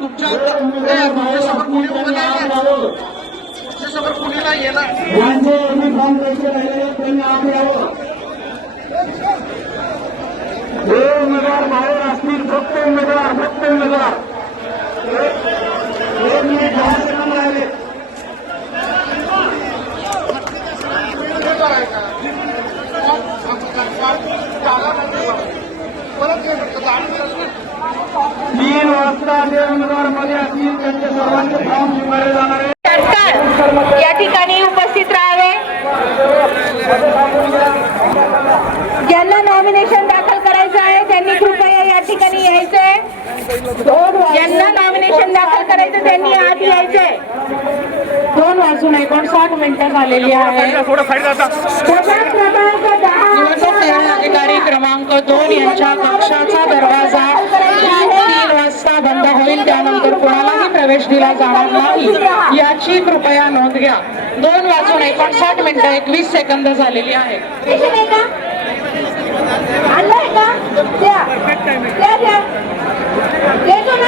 तुमच्यासमोर कोणी उभं नाही, तुमच्यासमोर कोणी नाही ना. उमेदवार बाहेर असतील, फक्त उमेदवार तीन वाजता जे उमेदवार मध्ये असतील त्यांच्या सर्वांचे फॉर्म स्वीकारले जाणार आहे. या ठिकाणी उपस्थित राहावे. ज्यांना नॉमिनेशन दाखल करायचं आहे त्यांनी कृपया या ठिकाणी यायचंय. ज्यांना नॉमिनेशन दाखल करायचं त्यांनी आत यायचंय. 2:59 मिनिटं झालेली आहे. निवडणूक निर्णय अधिकारी क्रमांक 2 यांच्या कक्षाचा दरवाजा 3 वाजता बंद होईल. त्यानंतर कोणालाही प्रवेश दिला जाणार नाही याची कृपया नोंद घ्या. 2:59 मिनिटं 21 सेकंद झालेली आहे.